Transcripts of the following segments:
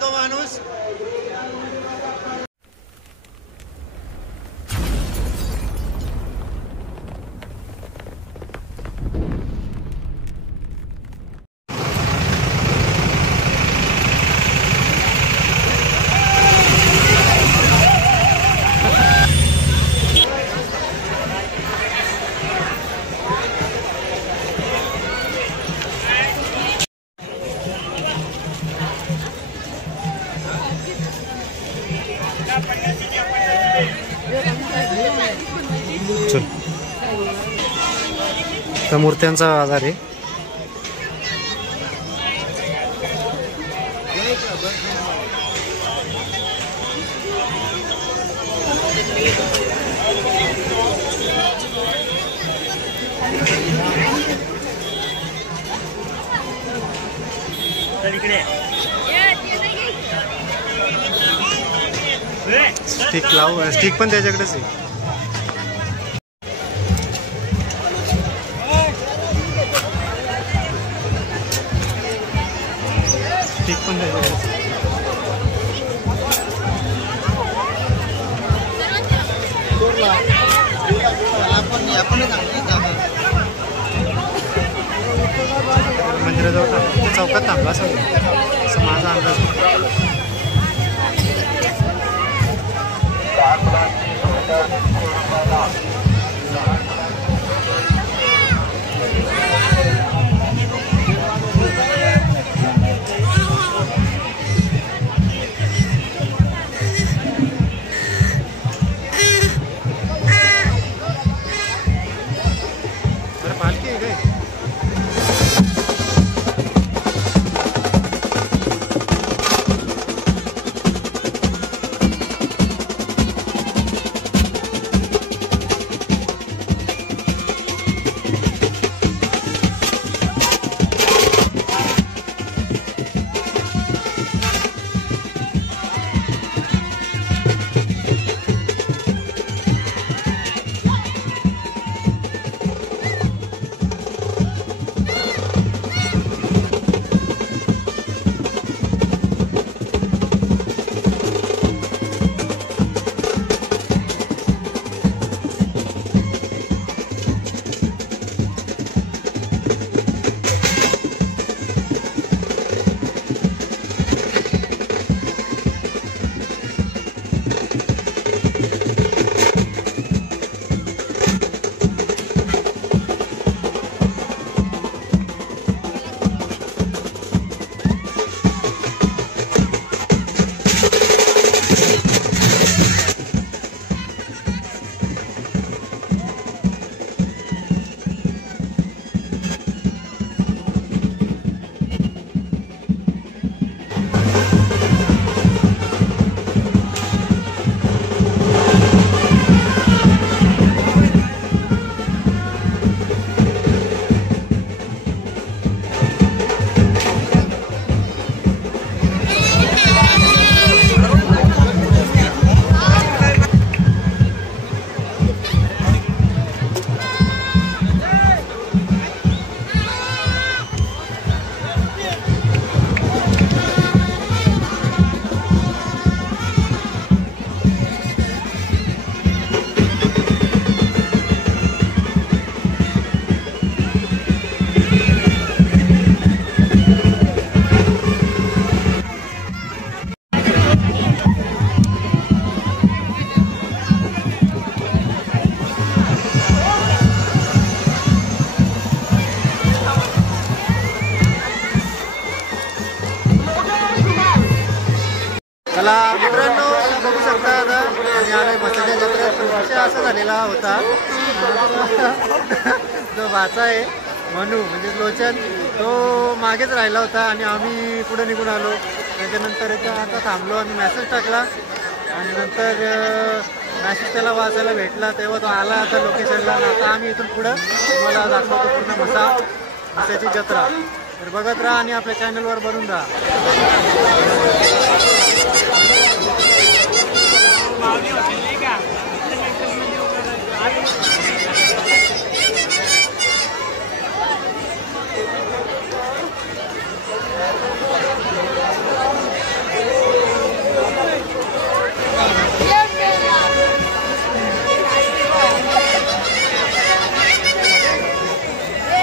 तो माणूस. चल त्या मूर्त्यांचा बाजार आहे. स्टिक लाव, स्टिक पण त्याच्याकडेच आहे. स्टिक पण त्याच्याकडेच. मंदिराजवळ चौकात थांबला असं माझा अंदाज. पालखी आहे काय? चला मित्रांनो, बघू शकता आता आम्ही आलोय मसाच्या जत्रेत. असं झालेला होता जो भाचा आहे मनू म्हणजे लोचन, तो मागेच राहिला होता आणि आम्ही पुढे निघून आलो. त्याच्यानंतर आता थांबलो आणि मेसेज टाकला आणि नंतर मॅसेज त्याला वाचायला भेटला तेव्हा तो आला आता लोकेशनला. आता आम्ही इथून पुढं तुम्हाला दाखवतो पूर्ण मसाची जत्रा. तर बघत राहा आणि आपल्या चॅनलवर बनून राहा.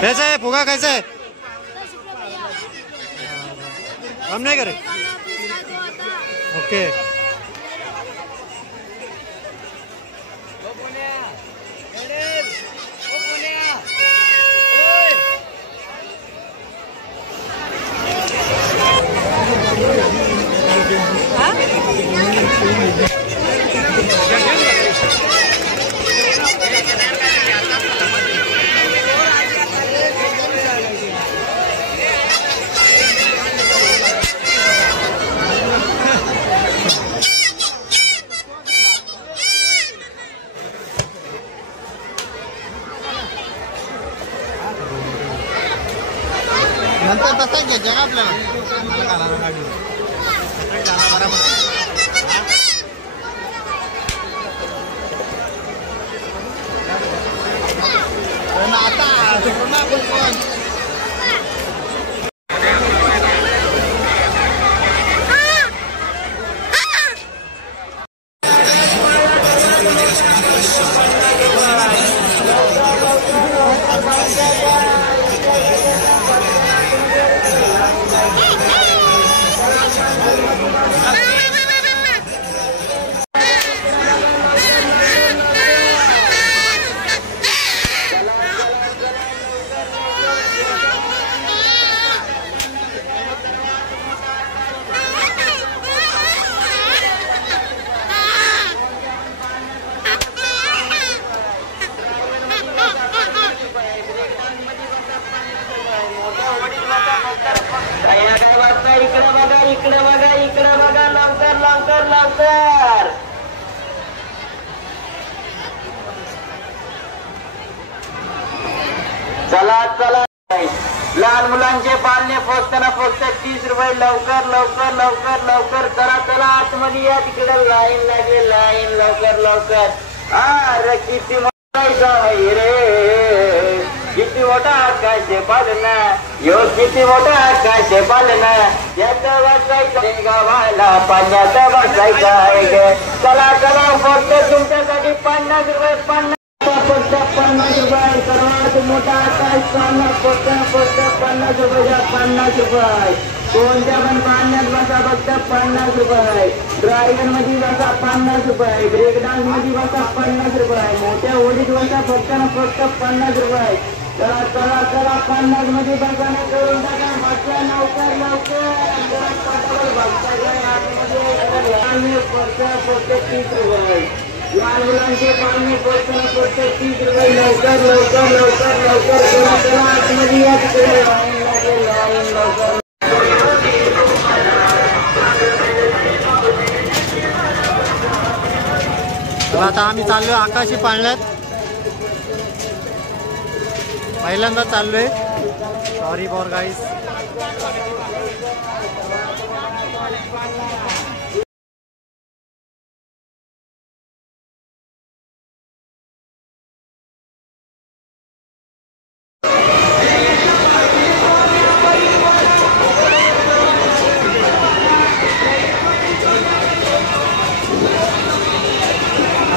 कैसा है फुगा, कैसा है? हम नहीं करे। ओके नंतर तसा घ्यायचा का आपल्याला इकडे बघा लवकर चला लहान मुलांचे पाळणे फक्त 30 रुपये लवकर चला आतमध्ये या तिकडे लाईन लागेल लवकर अरे किती मोठा रे किती मोठा आकाश पालना किती मोठा आकाश पालना यात बसायचं गावाला पाण्यात बसायचं आहे गे चला फक्त तुमच्यासाठी 50 रुपये 50 रुपये सर्वात मोठा आकाश पालना फक्त 50 रुपये कोणत्या पण पाण्यात बसा फक्त 50 रुपये ड्रायव्हर मध्ये बसा 50 रुपये ब्रेक डान्स मध्ये बसा 50 रुपये मोठ्या ओढीत बसा फक्त 50 रुपये चला 50 मध्ये बसाना करून टाका बसा लवकर फक्त 30 रुपये लहान मुलांचे पाणी फक्त 30 रुपये लवकर चला आतमध्ये या तिकडे लाईन लागेल लवकर आता आम्ही चाललोय आकाशी पाळण्यात पहिल्यांदा चाललोय सॉरी फॉर गाईस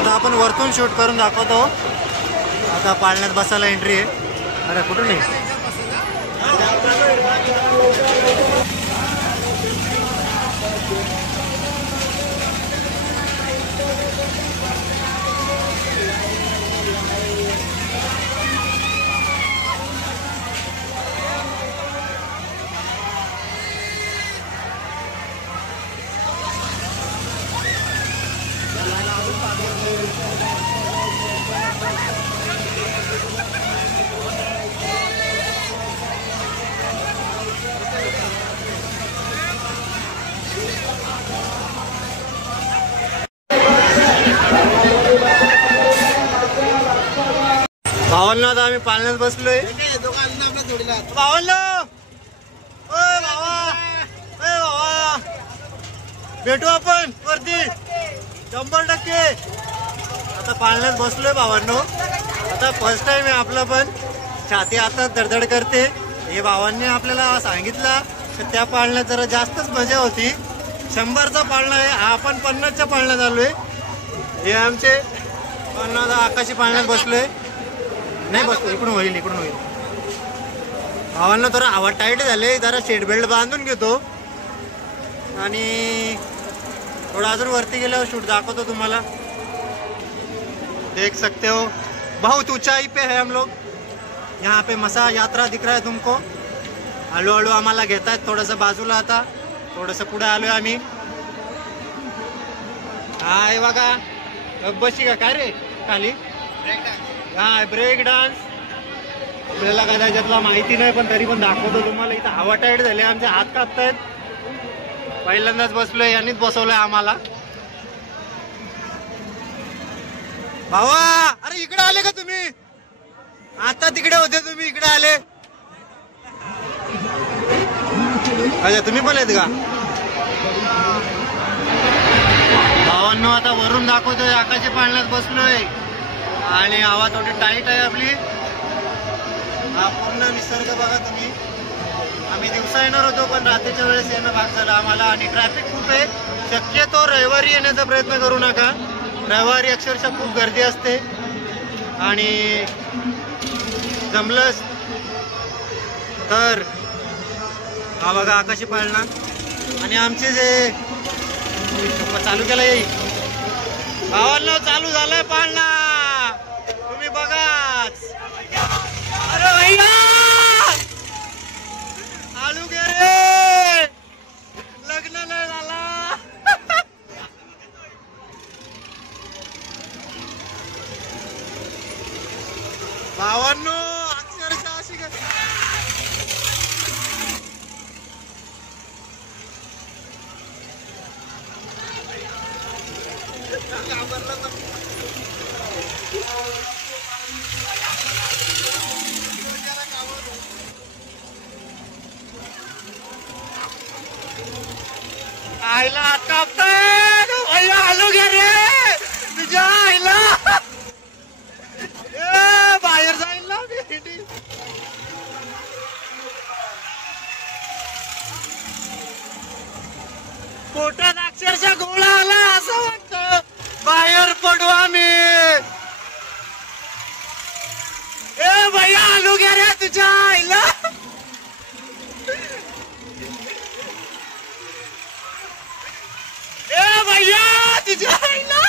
आपण वरतून शूट करून दाखवतो आता पाळण्यात बसायला एंट्री आहे अरे कुठं नाही भावांना आता आम्ही पाळण्यात बसलोय भावांना भावा भेटू आपण वरती 100%. आता पाळण्यात बसलोय भावांनो आता फर्स्ट टाइम आहे आपला पण छाती आता धडधड करते. हे भावांनी आपल्याला सांगितलं तर त्या पाळण्यात जरा जास्तच मजा होती. 100चा पाळणा आहे हा आपण 50च्या पाळण्यात आलोय. हे आमचे पण आता आकाशी पाळण्यात बसलोय नाही बसतो इकडून होईल भावांना थोडा हवा टाईट झाले, जरा सीट बेल्ट बांधून घेतो आणि थोड़ा अजून वरती गेल्यावर शूट दाखवतो तुम्हाला। देख सकते हो बहुत ऊंचाई पे है हम लोग। यहाँ पे मसा यात्रा दिख रहा है तुमको। हळूहळू आम्हाला घेत आहेत थोडंसं बाजूला, आता थोडंसं पुढे आलोय आम्ही। हाय बघा बशी का काय रे खाली, हा ब्रेक डान्स। आपल्याला काय त्याच्यातला माहिती नाही, पण तरी पण दाखवतो तुम्हाला। इथं हवा टाईट झाली, आमचे हात कापतायत। पहिल्यांदाच बसलोय, यांनीच बसवलंय आम्हाला। भावा अरे इकडे आले का तुम्ही? आता तिकडे होते तुम्ही, इकडे आले। अच्छा तुम्ही पण आहेत का? भावांनो आता वरून दाखवतोय, आकाशी पाळण्यात बसलोय आणि हवा थोडी टाईट आहे आपली। हा पूर्ण निसर्ग बघा तुम्ही। आम्ही दिवसा येणार होतो, पण रात्रीच्या वेळेस येणं भाग झालं आम्हाला आणि ट्रॅफिक खूप आहे। शक्यतो रविवारी येण्याचा प्रयत्न करू नका, रविवारी अक्षरशः खूप गर्दी असते। आणि जमलंच तर हा बघा आकाशी पाळणा आणि आमचे जे चालू केला येईल भावांना, चालू झालंय पाळणा तुम्ही बघाच। अरे भैया आलू गे रे, लग्न नाही झाला। भावांनो अक्षरशः अशी आईला हात कापताय भैया, आलू घे रे तुझ्या आईला। बाहेर जाईल ना पोटात अक्षरशः गोळा आला, असं वाटतं बाहेर पडू आम्ही। ए भैया आलू घे रे तुझ्या आईला। ए भैया तुझ्या आईला।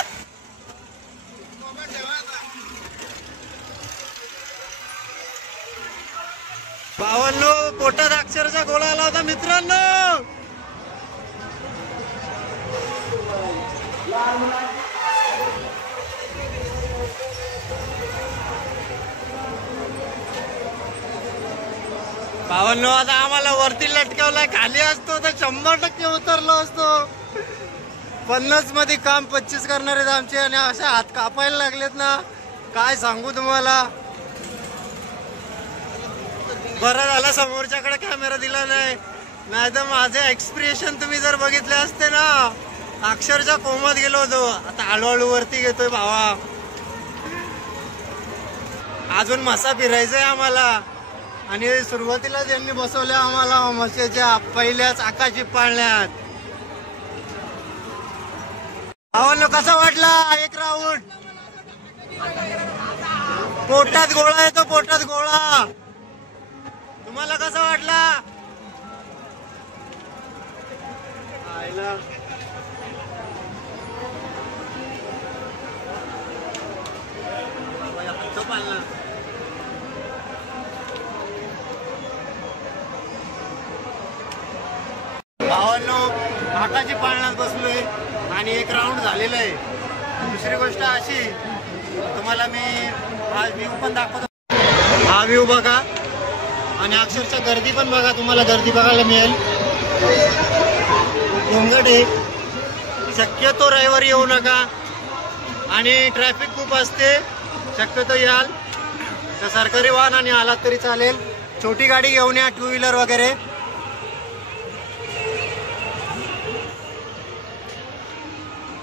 भावांनो पोटात अक्षरशः गोळा आला होता मित्रांनो। भावांनो आता आम्हाला वरती लटकावलाय, खाली असतो तर 100% उतरलो असतो। 50 मध्ये काम 25 करणार आहेत आमचे आणि असे हात कापायला लागलेत ना, काय सांगू तुम्हाला। बरं झालं समोरच्याकडे कॅमेरा दिला नाही, नाहीतर माझे एक्सप्रेशन तुम्ही जर बघितले असते ना, अक्षरशः कोमात गेलो होतो। आता हळूहळू वरती घेतोय भावा, अजून मसा फिरायचंय आम्हाला। आणि सुरुवातीला ज्यांनी बसवल्या आम्हाला मशाच्या पहिल्याच आकाशी पाळण्यात। भावांनो कसा वाटला एक राऊंड? पोटात गोळा येतो, पोटात गोळा। तुम्हाला कसा वाटला? आईला भावांनो आकाशी पाळण्यात बसलोय आणि एक राऊंड झालेलं आहे। दुसरी गोष्ट अशी, तुम्हाला मी हा व्ह्यू पण दाखवतो। हा व्ह्यू बघा आणि अक्षरशः गर्दी पण बघा, तुम्हाला गर्दी बघायला मिळेल। घोंगट आहे, शक्यतो रविवारी येऊ नका आणि ट्रॅफिक खूप असते। शक्यतो याल तर सरकारी वाहनाने आलात तरी चालेल, छोटी गाडी घेऊन या, 2 व्हीलर वगैरे।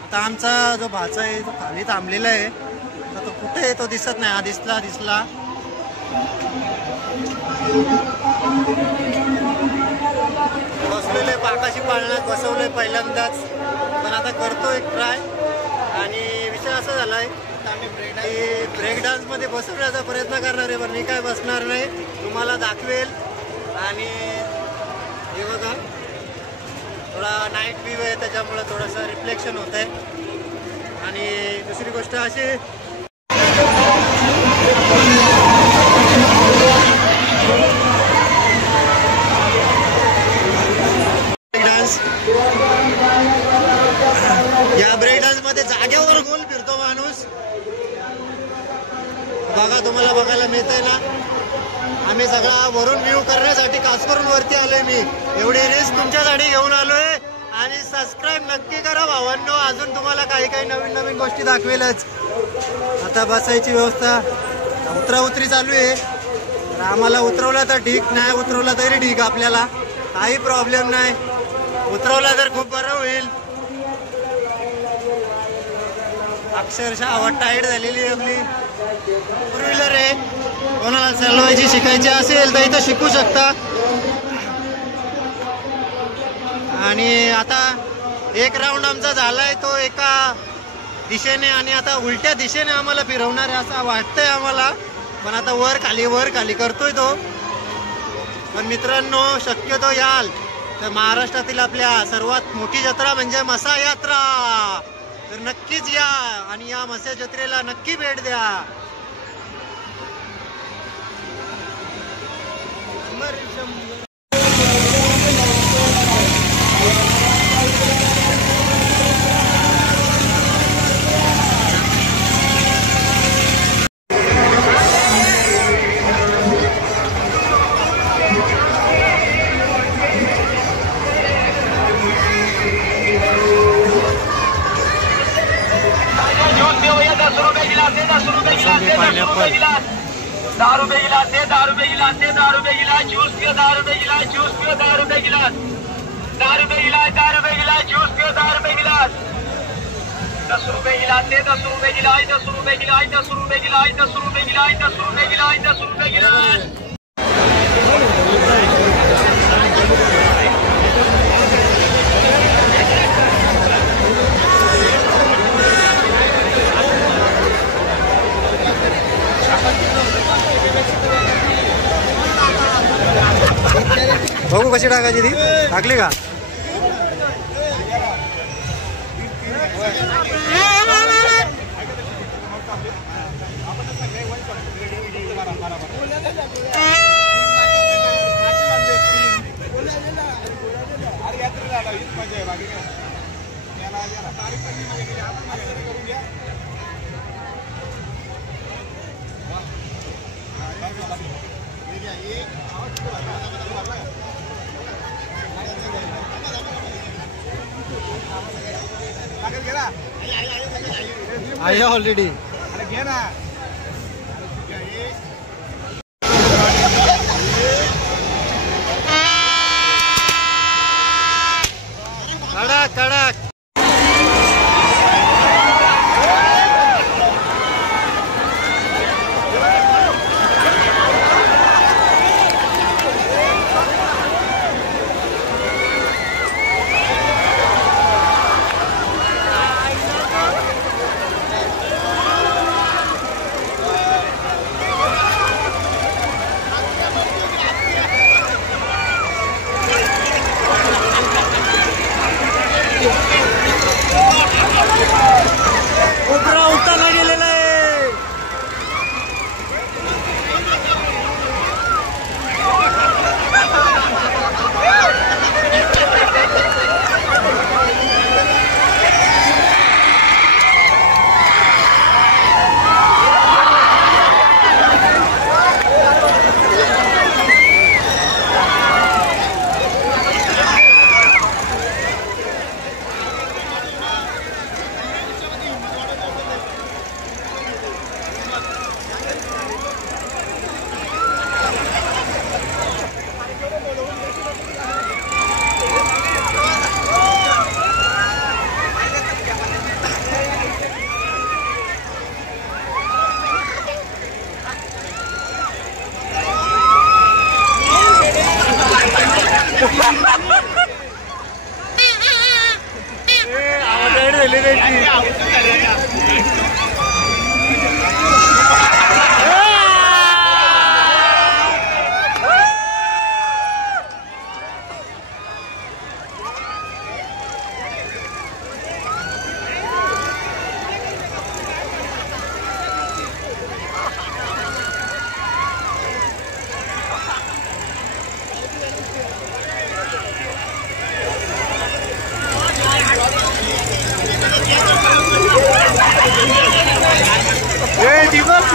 आता आमचा जो भाचा आहे तो खाली थांबलेला आहे, तर तो कुठे आहे तो दिसत नाही। हा दिसला बसलेले आकाशी पाळण्यात बसवलंय पहिल्यांदाच, पण आता करतो एक ट्राय। आणि विषय असा झालाय आम्ही ब्रेक डान्स मध्ये बसवण्याचा प्रयत्न करणार आहे, पण मी काय बसणार नाही, तुम्हाला दाखवेल आणि हे बघा थोडा नाईट व्ह्यू आहे त्याच्यामुळे थोडंसं रिफ्लेक्शन होत आहे. आणि दुसरी गोष्ट अशी डान्स, या ब्रेक डान्स मध्ये जागेवर गोल फिरतो माणूस बघा, तुम्हाला बघायला मिळतंय ना. आम्ही सगळा वरून व्ह्यू करण्यासाठी खास करून वरती आलोय. मी एवढी रिस्क तुमच्यासाठी घेऊन आलोय. आणि सबस्क्राईब नक्की करा भावांनो, अजून तुम्हाला काही काही नवीन नवीन गोष्टी दाखवेलच. आता बसायची व्यवस्था उतराउतरी चालू आहे. तर आम्हाला उतरवला तर ठीक, नाही उतरवला तरी ठीक, आपल्याला काही प्रॉब्लेम नाही. उतरवला तर खूप बरं होईल. अक्षरशः हवा टाईट झालेली आहे आपली. फोर व्हीलर आहे, कोणाला चालवायची शिकायची असेल तर इथं शिकू शकता. आणि आता एक राऊंड आमचा झालाय तो एका दिशेने आणि आता उलट्या दिशेने आम्हाला फिरवणार आहे असं वाटतंय आम्हाला. पण आता वर खाली करतोय तो. पण मित्रांनो शक्यतो याल तर महाराष्ट्रातील आपल्या सर्वात मोठी जत्रा म्हणजे मसा यात्रा, तर नक्कीच या आणि या मसा जत्रेला नक्की भेट द्या. ₹10 गिलास है, ₹10 गिलास है, ₹10 गिलास जूस पियो, ₹10 गिलास जूस पियो, ₹10 गिलास, ₹10 गिलास, ₹10 गिलास जूस पियो, ₹10 गिलास, ₹10 गिलास है, ₹10 glass, ₹10 glass, ₹10 glass, ₹10 glass, ₹10 glass, ₹10 glass. बघू कशी टाकायची ती, टाकली का? आहे ऑलरेडी. कडक कडक उठताना गेलेला आहे.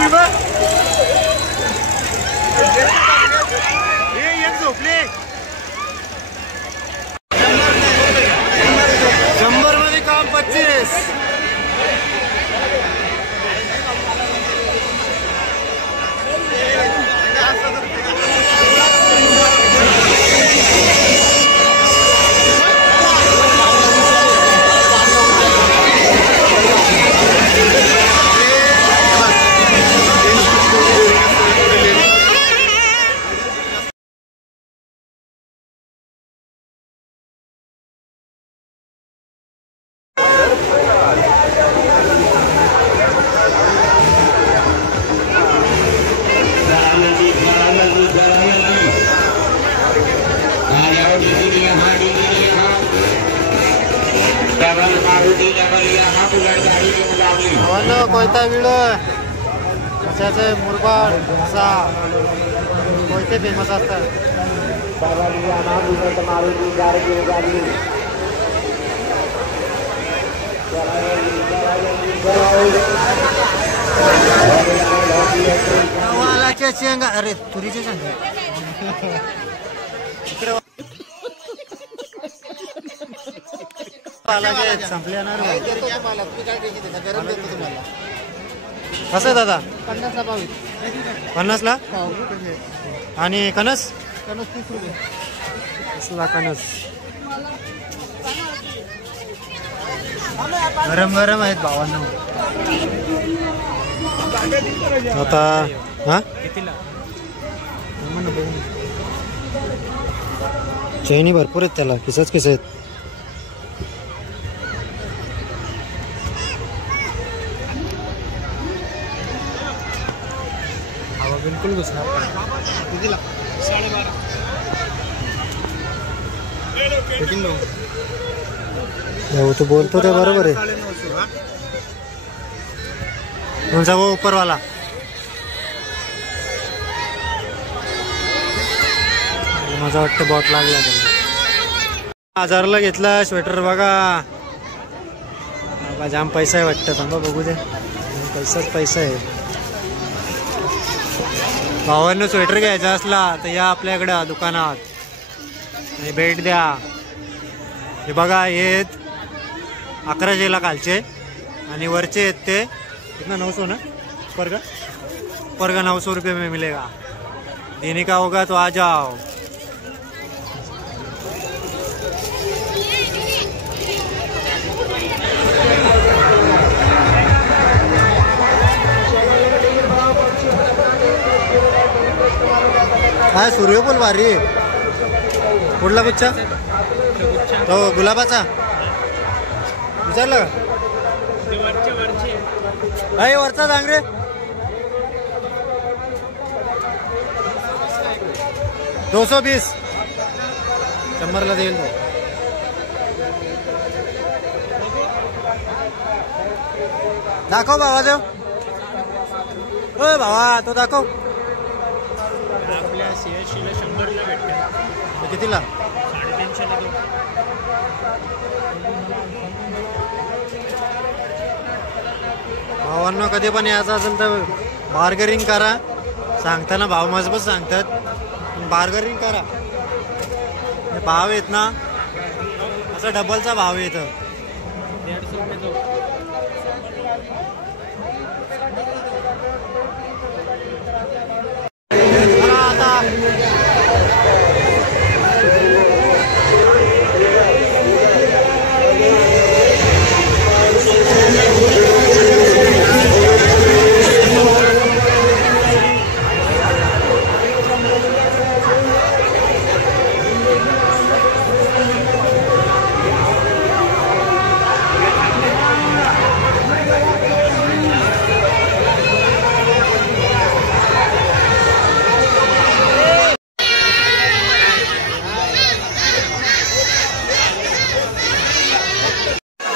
एक झोपले 100 मध्ये काम 25. कोयता विड कशाचे मुरबाड असा कोयते फेमस असतात. शेंगा अरे तुरीचे शेंगा संपले येणार. कसं आहे दादा? 50ला पाव. 50ला. आणि कणस? कणस 30 रुपये. कसला कणस? गरम गरम आहेत भावांना. आता हा चैनी भरपूर आहेत त्याला. किसच किस आहेत. बिल्कुल घुसणार. कितीला? 12.5. तो बोलतो ते बरोबर आहे. कौन सा वो ऊपर वाला? माझा वाटतं बॉट लागला त्याला. 1000ला घेतला स्वेटर. बघा जाम पैसा आहे वाटतं. थांबा बघू दे. पैसाच पैसा आहे. भावांना स्वेटर घ्यायचा असला तर या आपल्याकडं दुकानात आणि भेट द्या. हे बघा हे 1100ला खालचे आणि वरचे आहेत ते कितना 900 ना. पर का 900 रुपये में मिलेगा. देने का होगा तो आ जाओ. हा सूर्यफूल भारी आहे. कुठला गुच्छा? तो गुलाबाचा विचारलं का? नाही वरचा सांग रे. $220. 100ला देईल तो. दाखव भावा देव. ओ भावा तो दाखव. आपल्या CSCला 100ला भेटते. कितीला? 350ला. भावांना कधी पण यायचं असेल तर बार्गेनिंग करा. सांगताना भाव मजबूत सांगतात. बार्गेनिंग करा. भाव येत ना असा डबलचा भाव येतं. 150 रुपये.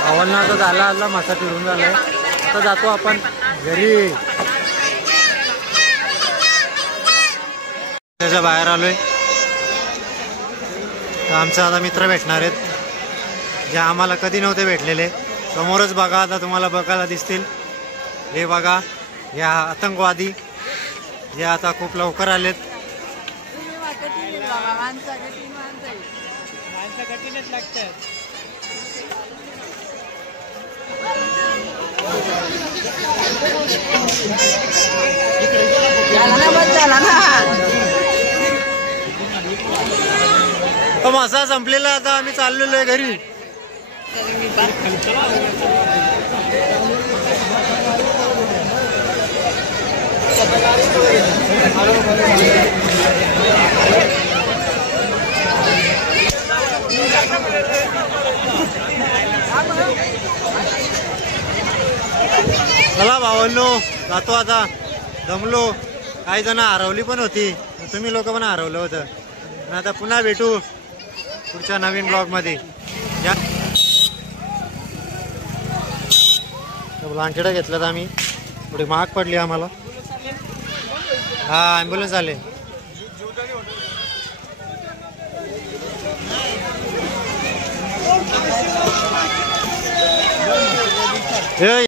भावांना आता झाला मासा फिरून झालाय. आता जातो आपण घरी. त्याच्या बाहेर आलोय. तर आमचे आता मित्र भेटणार आहेत जे आम्हाला कधी नव्हते भेटलेले. समोरच बघा आता तुम्हाला बघायला दिसतील. हे बघा या आतंकवादी जे आता खूप लवकर आलेत. माणसं कठीणच लागतात. मासा संपलेला आता आम्ही चाललेलो आहे घरी. चला भावांनो जातो आता. दमलो. काही जण हरवली पण होती. तुम्ही लोक पण हरवलं होतं. आणि आता पुन्हा भेटू पुढच्या नवीन ब्लॉग मध्ये. ब्लँकेट घेतलं तर आम्ही थोडी महाग पडली आम्हाला. हा ॲम्ब्युलन्स आले.